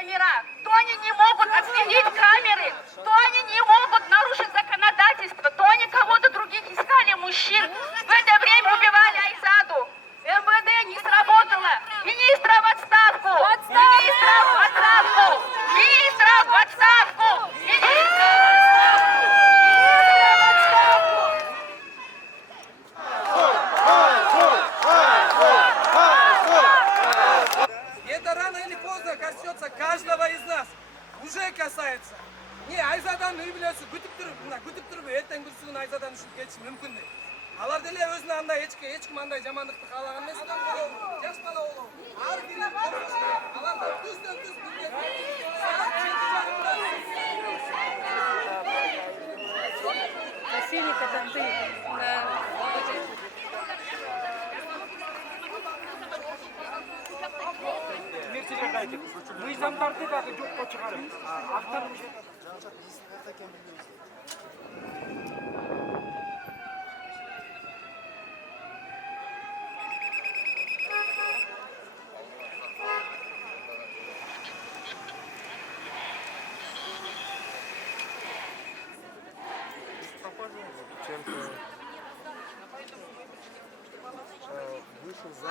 номера, то они не могут отследить камеры, то они не могут нарушить законодательство, то они кого-то других искали мужчин. В это время убивали Айзаду. МВД не сработало. Министра в отставку! Министра в отставку! Министра в отставку! Министра в отставку! Это рано или поздно коснется каждого из нас. Уже касается. Не Айзадан үй билесиз күтүп туруп эртең күрсүгүн Айзадан ушинтип кетиши мүмкүн. Алар деле өзүнө андай эч ким андай жамандыкты каалаган эмес. Жаш бала болобу. Ар бири алардан түздөн түз Насильник — это ты. Мерсилер дайте. Мыйзамдарды дагы жокко чыгарып, актарып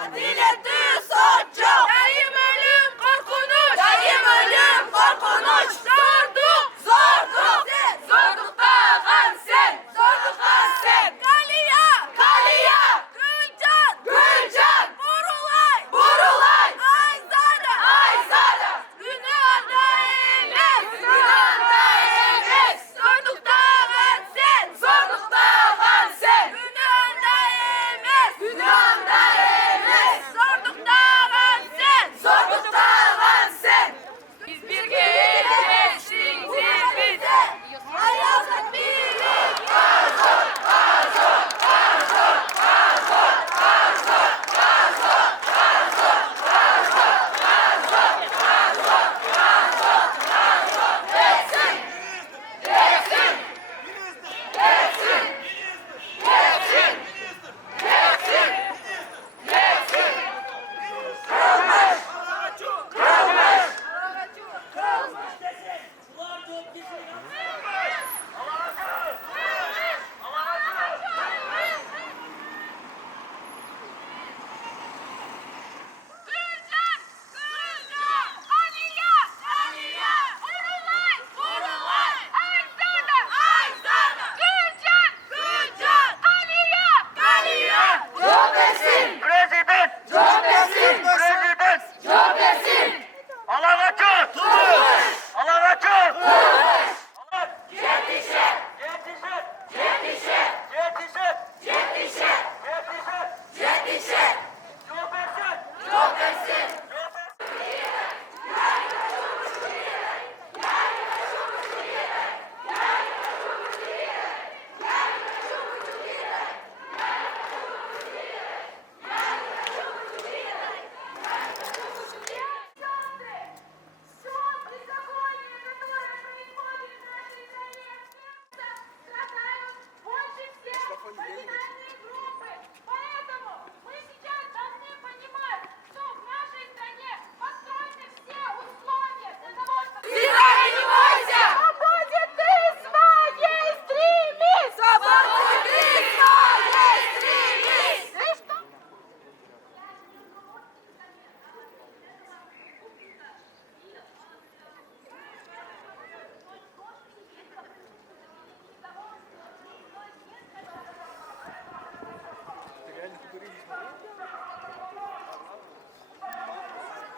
Adiletli soççu! Dayım ölüm korkunç! Dayım ölüm korkunç! Zorduk! Zorduk! Zorduktan sen! Zorduktan sen! Kaliya! Kaliya! Gülcan! Gülcan! Burulay! Burulay! Ayzada! Ayzada! Günahda emes! Günahda emes! Zorduktan sen! Zorduktan sen! Günahda emes! Günahda emes! Zorduktan sen! Zorduktan sen! Biz birge geleceğiz şimdi biz! Hayatın birlik! Gazo! Gazo! Gazo! Gazo! Gazo! Gazo! Gazo! Gazo! Gazo! Gazo! Gazo! Gazo! Geçsin! Geçsin! Geçsin! Geçsin! Geçsin! Geçsin! Kırılmış! Kırılmış! Gülcan! Gülcan! Aliya! Aliya! Burulay! Burulay! Ayzada! Ayzada! Gülcan! Gülcan! Aliya! Aliya! Jobesin! Prezident! Jobesin! Prezident! Jobesin! Alan açın! Alan açın! Yetişin! Yetişin! Yetişin! Yetişin! Yetişin! Yetişin! Yetişin! Jobesin! Jobesin!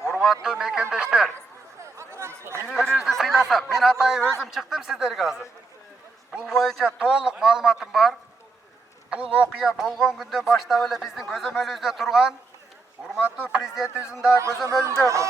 Урматтуу мекендештер, бири-бирибизди сыйласак, мен атайын өзүм чыктым сиздерге азыр. Бул боюнча толук маалыматым бар. Бул окуя болгон күндөн баштап эле биздин көзөмөлүбүздө турган. Урматтуу президентибиздин дагы көзөмөлүндө бул.